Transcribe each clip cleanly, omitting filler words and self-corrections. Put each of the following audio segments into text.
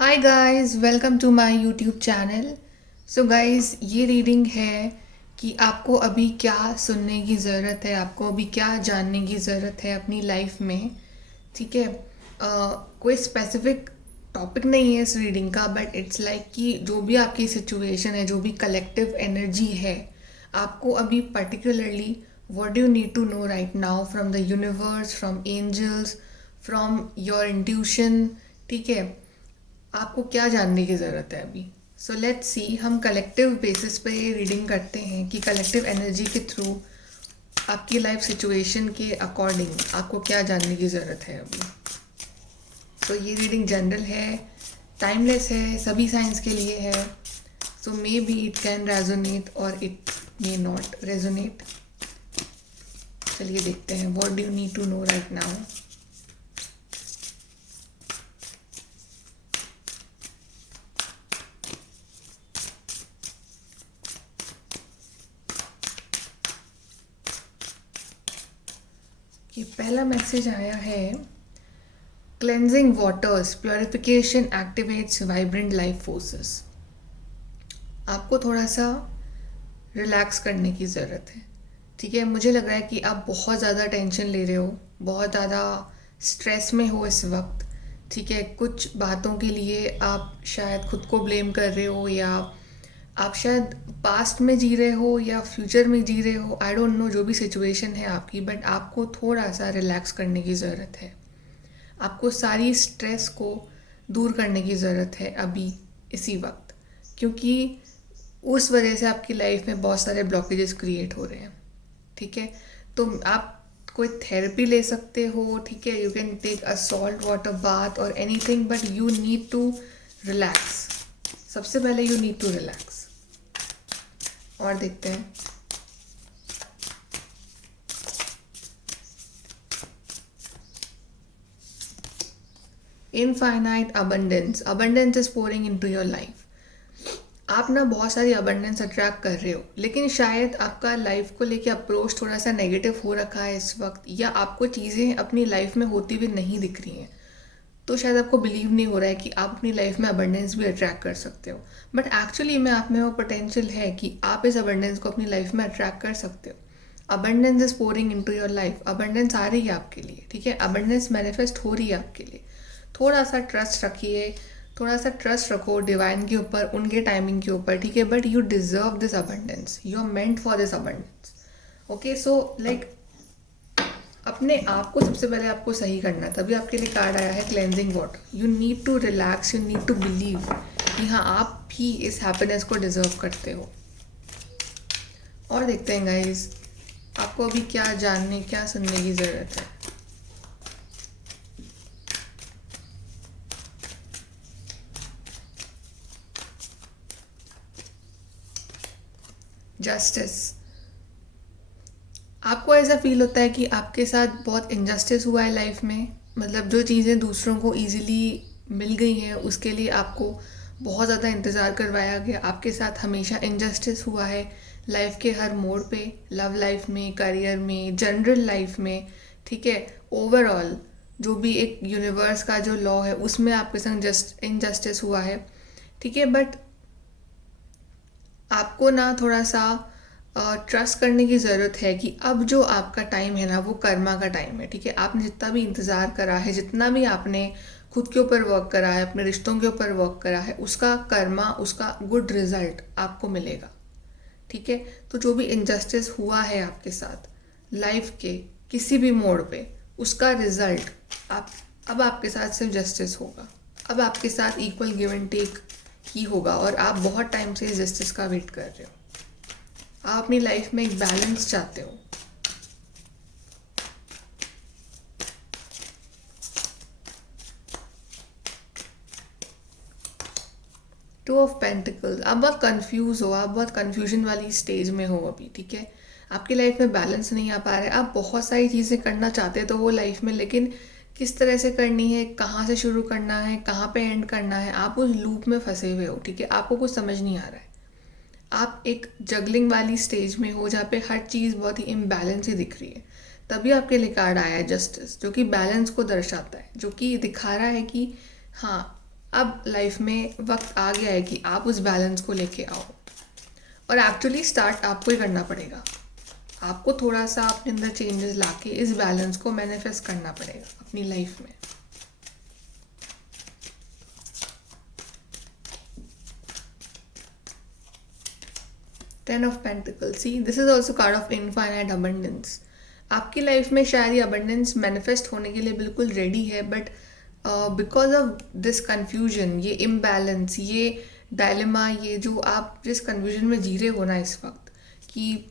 Hi guys, welcome to my YouTube channel. So guys, ये reading है कि आपको अभी क्या सुनने की ज़रूरत है, आपको अभी क्या जानने की ज़रूरत है अपनी लाइफ में। ठीक है। कोई स्पेसिफिक टॉपिक नहीं है इस रीडिंग का, बट इट्स लाइक कि जो भी आपकी सिचुएशन है, जो भी कलेक्टिव एनर्जी है, आपको अभी particularly what do you need to know right now from the universe, from angels, from your intuition. ठीक है। आपको क्या जानने की ज़रूरत है अभी। सो लेट्स सी, हम कलेक्टिव बेसिस पे ये रीडिंग करते हैं कि कलेक्टिव एनर्जी के थ्रू आपकी लाइफ सिचुएशन के अकॉर्डिंग आपको क्या जानने की ज़रूरत है अभी। सो ये रीडिंग जनरल है, टाइमलेस है, सभी साइंस के लिए है। So maybe it can resonate और इट मे नॉट रेजोनेट। चलिए देखते हैं, what do you need to know right now. ये पहला मैसेज आया है, cleansing waters purification activates vibrant life forces. आपको थोड़ा सा रिलैक्स करने की ज़रूरत है। ठीक है। मुझे लग रहा है कि आप बहुत ज़्यादा टेंशन ले रहे हो, बहुत ज़्यादा स्ट्रेस में हो इस वक्त। ठीक है। कुछ बातों के लिए आप शायद खुद को ब्लेम कर रहे हो, या आप शायद पास्ट में जी रहे हो या फ्यूचर में जी रहे हो। आई डोंट नो जो भी सिचुएशन है आपकी, बट आपको थोड़ा सा रिलैक्स करने की ज़रूरत है। आपको सारी स्ट्रेस को दूर करने की ज़रूरत है अभी इसी वक्त, क्योंकि उस वजह से आपकी लाइफ में बहुत सारे ब्लॉकेजेस क्रिएट हो रहे हैं। ठीक है। तो आप कोई थेरेपी ले सकते हो। ठीक है। You can take a salt water bath और anything, but you need to relax. सबसे पहले यू नीड टू रिलैक्स। और देखते हैं। Infinite abundance, abundance is pouring into your life. आप ना बहुत सारी अबंडेंस अट्रैक्ट कर रहे हो, लेकिन शायद आपका लाइफ को लेके अप्रोच थोड़ा सा नेगेटिव हो रखा है इस वक्त, या आपको चीज़ें अपनी लाइफ में होती हुई नहीं दिख रही हैं। तो शायद आपको बिलीव नहीं हो रहा है कि आप अपनी लाइफ में अबंडेंस भी अट्रैक्ट कर सकते हो, बट एक्चुअली में आप में वो पोटेंशियल है कि आप इस अबंडेंस को अपनी लाइफ में अट्रैक्ट कर सकते हो। Abundance is pouring into your life. Abundance आ रही है आपके लिए। ठीक है। अबंडेंस मैनिफेस्ट हो रही है आपके लिए। थोड़ा सा ट्रस्ट रखिए, थोड़ा सा ट्रस्ट रखो डिवाइन के ऊपर, उनके टाइमिंग के ऊपर। ठीक है। But you deserve this abundance, you are meant for this abundance. Okay. So like अपने आप को सबसे पहले आपको सही करना है। तभी आपके लिए कार्ड आया है cleansing water. You need to relax, you need to believe कि हाँ, आप भी इस हैप्पीनेस को डिजर्व करते हो। और देखते हैं गाइज, आपको अभी क्या जानने, क्या सुनने की ज़रूरत है। जस्टिस। आपको ऐसा फील होता है कि आपके साथ बहुत इनजस्टिस हुआ है लाइफ में। मतलब जो चीज़ें दूसरों को इजीली मिल गई हैं, उसके लिए आपको बहुत ज़्यादा इंतज़ार करवाया गया। आपके साथ हमेशा इनजस्टिस हुआ है लाइफ के हर मोड़ पे, लव लाइफ में, करियर में, जनरल लाइफ में। ठीक है। ओवरऑल जो भी एक यूनिवर्स का जो लॉ है, उसमें आपके संग जस्ट इनजस्टिस हुआ है। ठीक है। बट आपको ना थोड़ा सा ट्रस्ट करने की ज़रूरत है कि अब जो आपका टाइम है ना, वो कर्मा का टाइम है। ठीक है। आपने जितना भी इंतज़ार करा है, जितना भी आपने खुद के ऊपर वर्क करा है, अपने रिश्तों के ऊपर वर्क करा है, उसका कर्मा, उसका गुड रिजल्ट आपको मिलेगा। ठीक है। तो जो भी इनजस्टिस हुआ है आपके साथ लाइफ के किसी भी मोड़ पे, उसका रिजल्ट आप, अब आपके साथ सिर्फ जस्टिस होगा। अब आपके साथ इक्वल गिव एंड टेक ही होगा, और आप बहुत टाइम से जस्टिस का वेट कर रहे हो। आप अपनी लाइफ में एक बैलेंस चाहते हो। Two of pentacles. आप बहुत कंफ्यूज हो, आप बहुत कंफ्यूजन वाली स्टेज में हो अभी। ठीक है। आपकी लाइफ में बैलेंस नहीं आ पा रहा है। आप बहुत सारी चीज़ें करना चाहते तो वो लाइफ में, लेकिन किस तरह से करनी है, कहाँ से शुरू करना है, कहाँ पे एंड करना है, आप उस लूप में फंसे हुए हो। ठीक है। आपको कुछ समझ नहीं आ रहा है। आप एक जगलिंग वाली स्टेज में हो, जहाँ पे हर चीज़ बहुत ही इम्बैलेंस ही दिख रही है। तभी आपके लिए कार्ड आया है जस्टिस, जो कि बैलेंस को दर्शाता है, जो कि दिखा रहा है कि हाँ, अब लाइफ में वक्त आ गया है कि आप उस बैलेंस को लेके आओ, और एक्चुअली स्टार्ट आपको ही करना पड़ेगा। आपको थोड़ा सा अपने अंदर चेंजेस लाके इस बैलेंस को मैनिफेस्ट करना पड़ेगा अपनी लाइफ में। Ten of pentacles, see this is also card of infinite abundance. आपकी लाइफ में शायद ये अबंडेंस मैनिफेस्ट होने के लिए बिल्कुल रेडी है, but because of this confusion, ये इम्बैलेंस, ये डायलेमा, ये जो आप जिस कन्फ्यूजन में जी रहे हो ना इस वक्त, कि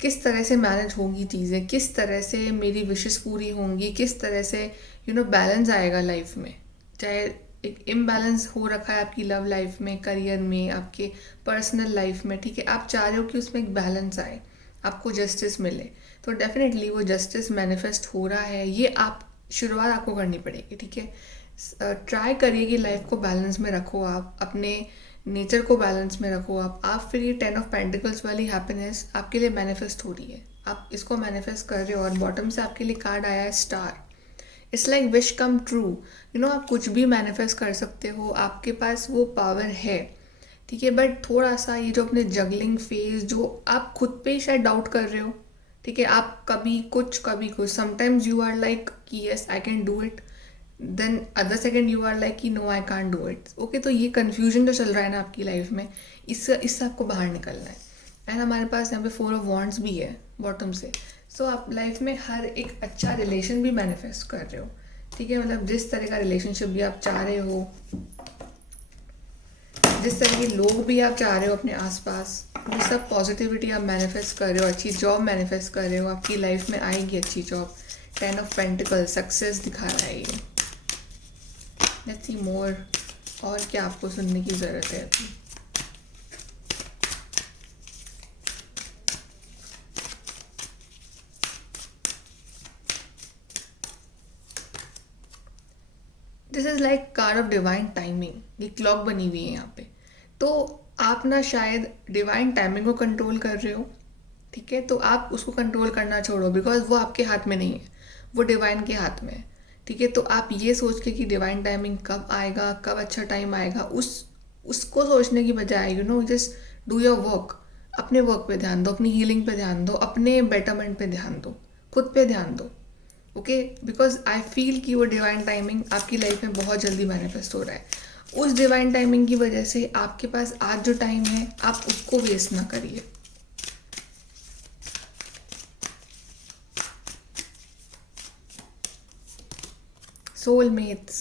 किस तरह से मैनेज होंगी चीज़ें, किस तरह से मेरी विशेस पूरी होंगी, किस तरह से बैलेंस आएगा लाइफ में। चाहे एक इम्बैलेंस हो रखा है आपकी लव लाइफ में, करियर में, आपके पर्सनल लाइफ में, ठीक है, आप चाह रहे हो कि उसमें एक बैलेंस आए, आपको जस्टिस मिले, तो डेफिनेटली वो जस्टिस मैनिफेस्ट हो रहा है। ये आप शुरुआत आपको करनी पड़ेगी, ठीक है। ट्राई करिए कि लाइफ को बैलेंस में रखो, आप अपने नेचर को बैलेंस में रखो। आप फिर ये 10 ऑफ पेंटिकल्स वाली हैप्पीनेस आपके लिए मैनिफेस्ट हो रही है, आप इसको मैनिफेस्ट कर रहे हो, और बॉटम से आपके लिए कार्ड आया है star. It's like wish come true, आप कुछ भी मैनिफेस्ट कर सकते हो, आपके पास वो पावर है, ठीक है। बट थोड़ा सा ये जो अपने जगलिंग फेज, जो आप खुद पे ही शायद डाउट कर रहे हो, ठीक है, आप कभी कुछ समटाइम्स यू आर लाइक कि yes I can do it, then other second you are like कि no I can't do it. Okay, तो ये कन्फ्यूजन जो चल रहा है ना आपकी लाइफ में, इससे आपको बाहर निकलना है। एंड हमारे पास यहाँ पे 4 ऑफ वॉन्ड्स भी है बॉटम से। सो आप लाइफ में हर एक अच्छा रिलेशन भी मैनिफेस्ट कर रहे हो, ठीक है, मतलब जिस तरह का रिलेशनशिप भी आप चाह रहे हो, जिस तरह के लोग भी आप चाह रहे हो अपने आसपास, वो सब पॉजिटिविटी आप मैनिफेस्ट कर रहे हो। अच्छी जॉब मैनिफेस्ट कर रहे हो, आपकी लाइफ में आएगी अच्छी जॉब। 10 ऑफ पेंटिकल्स, सक्सेस दिखा रहा है ये। लेट्स सी मोर, और क्या आपको सुनने की ज़रूरत है अभी। This is like card of divine timing, ये क्लॉक बनी हुई है यहाँ पे। तो आप ना शायद डिवाइन टाइमिंग को कंट्रोल कर रहे हो, ठीक है, तो आप उसको कंट्रोल करना छोड़ो, बिकॉज वो आपके हाथ में नहीं है, वो डिवाइन के हाथ में है, ठीक है। तो आप ये सोच के कि डिवाइन टाइमिंग कब आएगा, कब अच्छा टाइम आएगा, उसको सोचने की बजाय जस्ट डू योर वर्क। अपने वर्क पे ध्यान दो, अपनी हीलिंग पे ध्यान दो, अपने बेटरमेंट पे ध्यान दो, खुद पे ध्यान दो, ओके। बिकॉज आई फील कि वो डिवाइन टाइमिंग आपकी लाइफ में बहुत जल्दी मैनिफेस्ट हो रहा है। उस डिवाइन टाइमिंग की वजह से आपके पास आज जो टाइम है, आप उसको वेस्ट ना करिए। सोलमेट्स,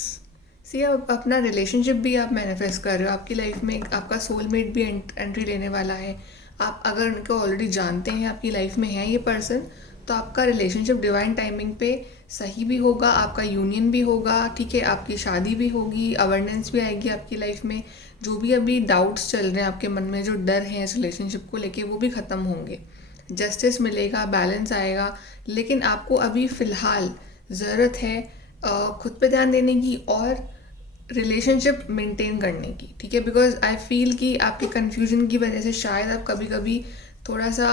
सी अब अपना रिलेशनशिप भी आप मैनिफेस्ट कर रहे हो, आपकी लाइफ में आपका सोलमेट भी एंट्री लेने वाला है। आप अगर उनको ऑलरेडी जानते हैं, आपकी लाइफ में है ये पर्सन, तो आपका रिलेशनशिप डिवाइन टाइमिंग पे सही भी होगा, आपका यूनियन भी होगा, ठीक है, आपकी शादी भी होगी, अवेयरनेस भी आएगी आपकी लाइफ में। जो भी अभी डाउट्स चल रहे हैं आपके मन में, जो डर हैं इस रिलेशनशिप को लेके, वो भी ख़त्म होंगे, जस्टिस मिलेगा, बैलेंस आएगा। लेकिन आपको अभी फ़िलहाल ज़रूरत है खुद पे ध्यान देने की और रिलेशनशिप मेंटेन करने की, ठीक है। बिकॉज आई फील कि आपके कन्फ्यूजन की वजह से शायद आप कभी कभी थोड़ा सा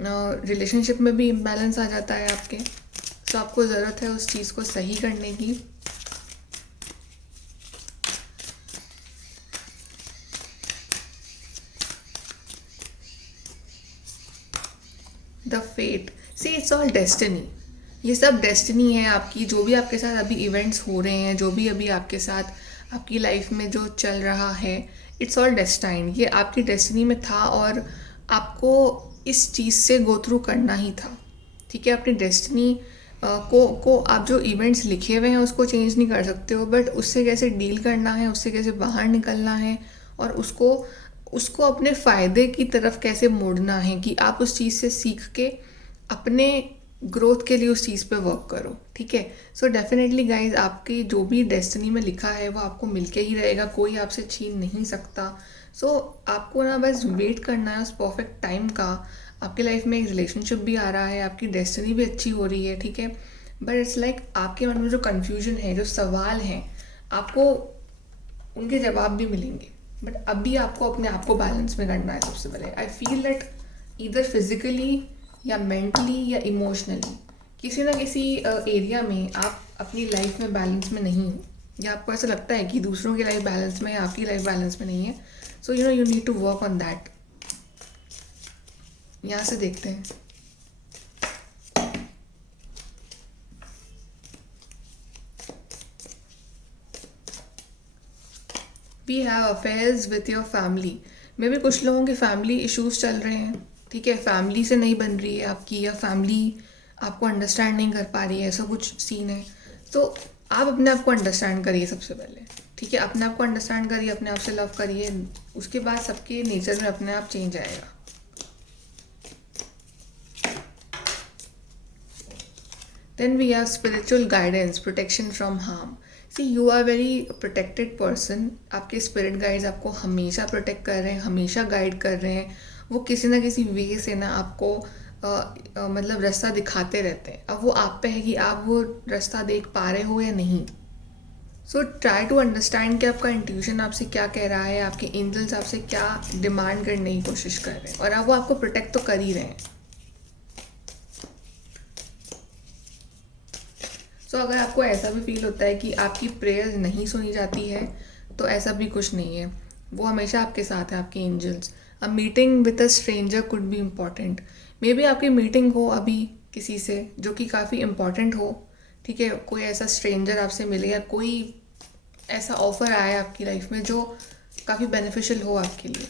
रिलेशनशिप में भी इम्बैलेंस आ जाता है आपके, तो आपको ज़रूरत है उस चीज़ को सही करने की। The fate, see it's all destiny, ये सब डेस्टिनी है आपकी। जो भी आपके साथ अभी इवेंट्स हो रहे हैं, जो भी अभी आपके साथ आपकी लाइफ में जो चल रहा है, इट्स ऑल डेस्टाइन, ये आपकी डेस्टिनी में था और आपको इस चीज़ से गो थ्रू करना ही था, ठीक है। अपनी डेस्टिनी को आप जो इवेंट्स लिखे हुए हैं उसको चेंज नहीं कर सकते हो, बट उससे कैसे डील करना है, उससे कैसे बाहर निकलना है, और उसको अपने फ़ायदे की तरफ कैसे मोड़ना है, कि आप उस चीज़ से सीख के अपने ग्रोथ के लिए उस चीज़ पे वर्क करो, ठीक है। सो डेफिनेटली गाइज, आपकी जो भी डेस्टिनी में लिखा है वो आपको मिलके ही रहेगा, कोई आपसे छीन नहीं सकता। सो आपको ना बस वेट करना है उस परफेक्ट टाइम का। आपकी लाइफ में एक रिलेशनशिप भी आ रहा है, आपकी डेस्टिनी भी अच्छी हो रही है, ठीक है। बट इट्स लाइक आपके मन में जो कन्फ्यूजन है, जो सवाल हैं, आपको उनके जवाब भी मिलेंगे, बट अभी आपको अपने आप को बैलेंस में करना है सबसे पहले। I feel that either physically या मेंटली या इमोशनली किसी ना किसी एरिया में आप अपनी लाइफ में बैलेंस में नहीं हो, या आपको ऐसा लगता है कि दूसरों की लाइफ बैलेंस में है, आपकी लाइफ बैलेंस में नहीं है, so you need to work on that. यहाँ से देखते हैं। We have affairs with your family. मे भी कुछ लोगों के फैमिली इश्यूज चल रहे हैं, ठीक है, फैमिली से नहीं बन रही है आपकी, या फैमिली आपको अंडरस्टैंड नहीं कर पा रही है, ऐसा कुछ सीन है। तो आप अपने आप को अंडरस्टैंड करिए सबसे पहले, ठीक है, अपने आप को अंडरस्टैंड करिए, अपने आप से लव करिए, उसके बाद सबके नेचर में अपने आप चेंज आएगा। Then we have spiritual guidance, protection from harm. See, you are very protected person. आपके spirit guides आपको हमेशा protect कर रहे हैं, हमेशा guide कर रहे हैं। वो किसी ना किसी वे से ना आपको मतलब रास्ता दिखाते रहते हैं। अब वो आप पे है कि आप वो रास्ता देख पा रहे हो या नहीं। सो ट्राई टू अंडरस्टैंड कि आपका इंट्यूशन आपसे क्या कह रहा है, आपके एंजल्स आपसे क्या डिमांड करने की कोशिश कर रहे हैं, और आप वो आपको प्रोटेक्ट तो कर ही रहे हैं। सो अगर आपको ऐसा भी फील होता है कि आपकी प्रेयर्स नहीं सुनी जाती है, तो ऐसा भी कुछ नहीं है, वो हमेशा आपके साथ है, आपके angels. A meeting with a stranger could be important. Maybe आपकी मीटिंग हो अभी किसी से जो कि काफ़ी इम्पॉर्टेंट हो, ठीक है, कोई ऐसा स्ट्रेंजर आपसे मिले, या कोई ऐसा ऑफर आया आपकी लाइफ में जो काफ़ी बेनिफिशियल हो आपके लिए।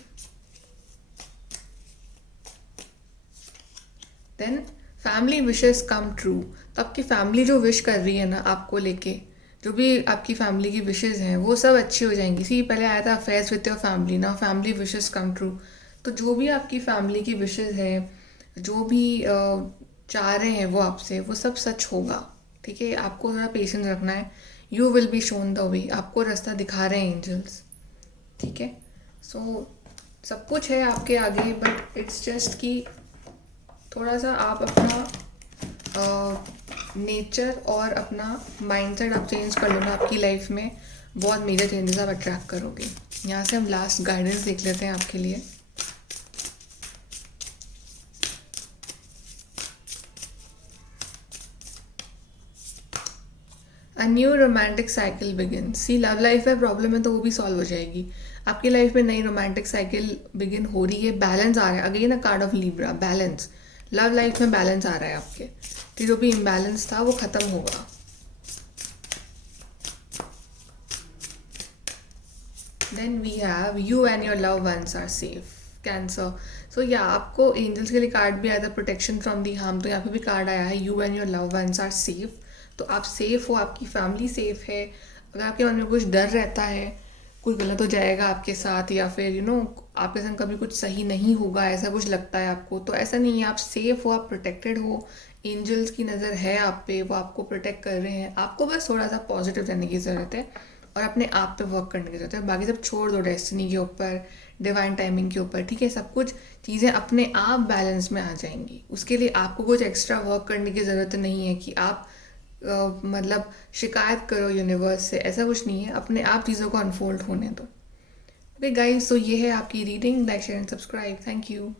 Then family wishes come true. तो आपकी फैमिली जो विश कर रही है ना आपको लेके, जो भी आपकी फैमिली की विशेज़ हैं वो सब अच्छी हो जाएंगी। सी पहले आया था अफेयर्स विद योर फैमिली, ना फैमिली विशेस कम ट्रू। तो जो भी आपकी फैमिली की विशेज़ है, जो भी चाह रहे हैं वो आपसे, वो सब सच होगा, ठीक है। आपको थोड़ा पेशेंस रखना है। You will be shown the way, आपको रास्ता दिखा रहे हैं एंजल्स, ठीक है। सो सब कुछ है आपके आगे, बट इट्स जस्ट कि थोड़ा सा आप अपना नेचर और अपना माइंडसेट आप चेंज कर लो ना, आपकी लाइफ में बहुत मेजर चेंजेस आप अट्रैक्ट करोगे। यहाँ से हम लास्ट गाइडेंस देख लेते हैं आपके लिए। A new romantic cycle begin. See love life में प्रॉब्लम है तो वो भी सॉल्व हो जाएगी। आपकी लाइफ में नई रोमांटिक साइकिल बिगिन हो रही है, बैलेंस आ रहा है। Again a card of Libra, balance. Love life में बैलेंस आ रहा है आपके, कि जो भी इम्बैलेंस था वो ख़त्म होगा। Then we have you and your love ones are safe, Cancer. So या आपको एंजल्स के लिए कार्ड भी आया था, प्रोटेक्शन फ्रॉम दी हार्म, तो यहाँ पे भी कार्ड आया है you and your love ones are safe. तो आप सेफ हो, आपकी फैमिली सेफ है। अगर आपके मन में कुछ डर रहता है कुछ गलत हो जाएगा आपके साथ, या फिर आपके संग कभी कुछ सही नहीं होगा, ऐसा कुछ लगता है आपको, तो ऐसा नहीं है। आप सेफ हो, आप प्रोटेक्टेड हो, एंजल्स की नज़र है आप पे, वो आपको प्रोटेक्ट कर रहे हैं। आपको बस थोड़ा सा पॉजिटिव रहने की ज़रूरत है और अपने आप पे वर्क करने की ज़रूरत है। बाकी सब छोड़ दो, डेस्टिनी के ऊपर, डिवाइन टाइमिंग के ऊपर, ठीक है। सब कुछ चीज़ें अपने आप बैलेंस में आ जाएंगी। उसके लिए आपको कुछ एक्स्ट्रा वर्क करने की ज़रूरत नहीं है कि आप मतलब शिकायत करो यूनिवर्स से, ऐसा कुछ नहीं है। अपने आप चीज़ों को अनफोल्ड होने दो। ओके गाइस, तो ये है आपकी reading. Like share and subscribe. Thank you.